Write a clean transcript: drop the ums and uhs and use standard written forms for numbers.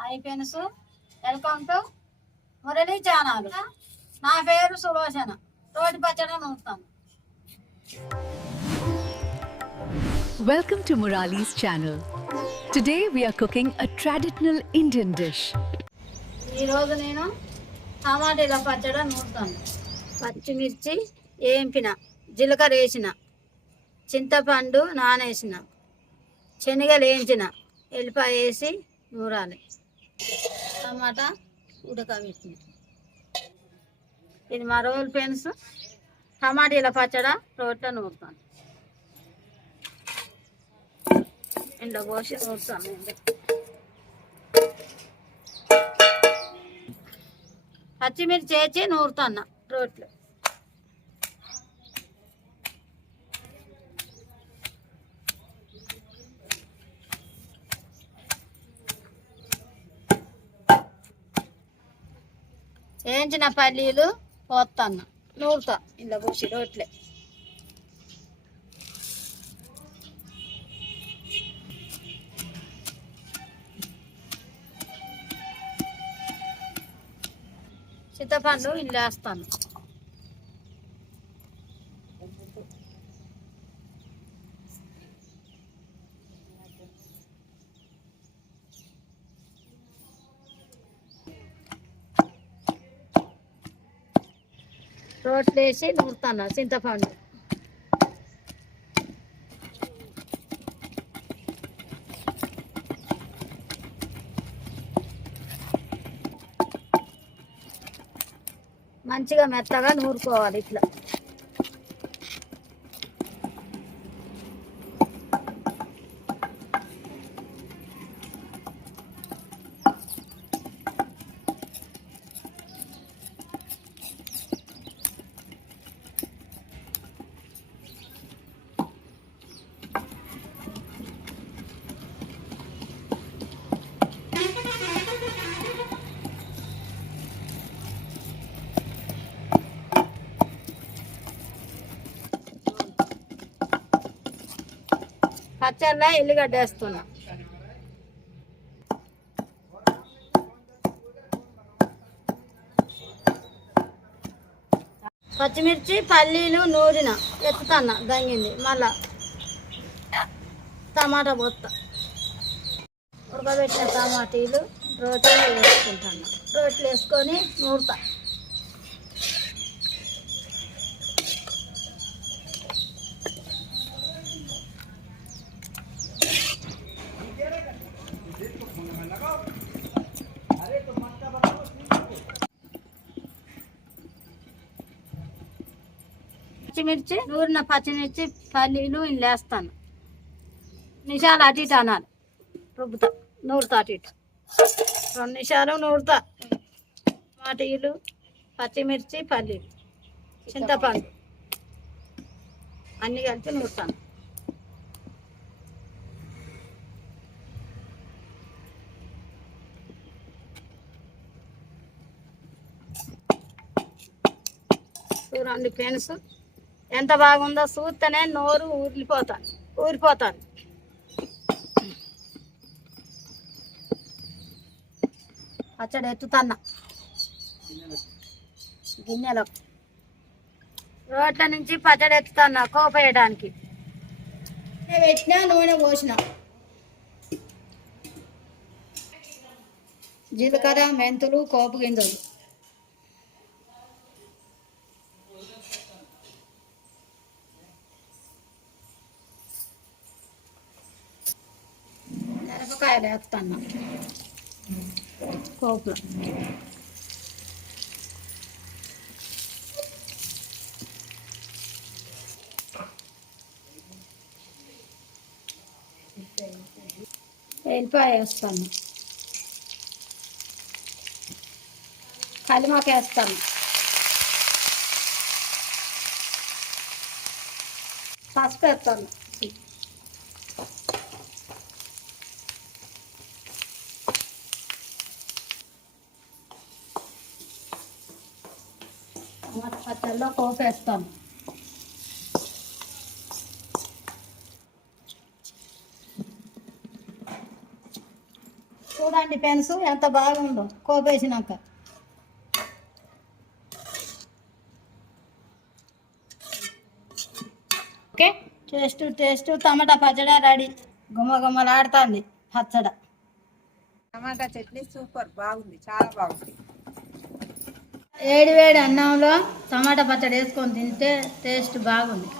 Hi friends, welcome to Murali channel. నా పేరు సులోచన. రోటి పచ్చడి నూరుతాను. Welcome to Murali's channel. Today we are cooking a traditional Indian dish. ఈరోజు నేను టమాటీల పచ్చడి నూరుతాను. పచ్చిమిర్చి వేయింపిన, జీలకర్ర వేసిన, చింతపండు నానేసిన, శనగలు వేయించిన, ఎల్లిపాయ వేసి నూరాలి. టమాటా ఉడకబెట్టిన. ఇది మా రోల్ ఫ్రెండ్స్. టమాటీల పచ్చడి రోట్లో నూరుతాను. ఇంట్లో పోసి నూరుతాను. పచ్చిమిర్చి వేసి నూరుతాను రోట్లో. వేయించిన పల్లీలు పోతాను, నూరుతా ఇలా పోసి రోట్లే. చింతపండు ఇలా వేస్తాను. రోట్లు వేసి నూరుతాను చింతపండు. మంచిగా మెత్తగా నూరుకోవాలి ఇట్లా. పచ్చళ్ళ ఎల్లిగడ్డ వేస్తున్నా. పచ్చిమిర్చి పల్లీలు నూరిన ఎత్తుతున్నా, దంగింది. మళ్ళా టమాటా పోస్తా. ఉడకబెట్టిన టమాటీలు రోట్లో వేసుకుంటాను. రోట్లు వేసుకొని నూరుతా. పచ్చిమిర్చి నూరిన పచ్చిమిర్చి పల్లీలు ఇలా వేస్తాను. నిమిషాలు అటు ఇటు అనాలి. రుబ్బుతా, నూరుతా అటు ఇటు. 2 నిమిషాలు నూరుతా. టమాటీలు, పచ్చిమిర్చి, పల్లీలు, చింతపండు అన్నీ కలిపి నూరుతాను. చూడండి ఫ్రెండ్స్, ఎంత బాగుందో. చూస్తేనే నోరు ఊరిపోతాను. పచ్చడి ఎత్తుతున్నా గిన్నెలో. రోట్ల నుంచి పచ్చడి ఎత్తుతున్నా కోపేయడానికి. పెట్టినా నూనె పోసిన. జీలకర్ర, మెంతులు, కోపు గింజలు. మిరపకాయలు వేస్తాను కోపులో. ఎల్లిపాయ వేస్తాను. కలిమాక వేస్తాను. పసుపు వేస్తాను. పచ్చళ్ళలో పోపు వేస్తాను. చూడండి పెన్సు ఎంత బాగుందో కోపేసినాక. ఓకే, టేస్ట్ టమాటా పచ్చడి రెడీ. గుమ్మగుమ్మలాడుతుంది పచ్చడ. టమాటా చట్నీ సూపర్, బాగుంది, చాలా బాగుంది. వేడి వేడి అన్నంలో టమాటా పచ్చడి వేసుకొని తింటే టేస్ట్ బాగుంది.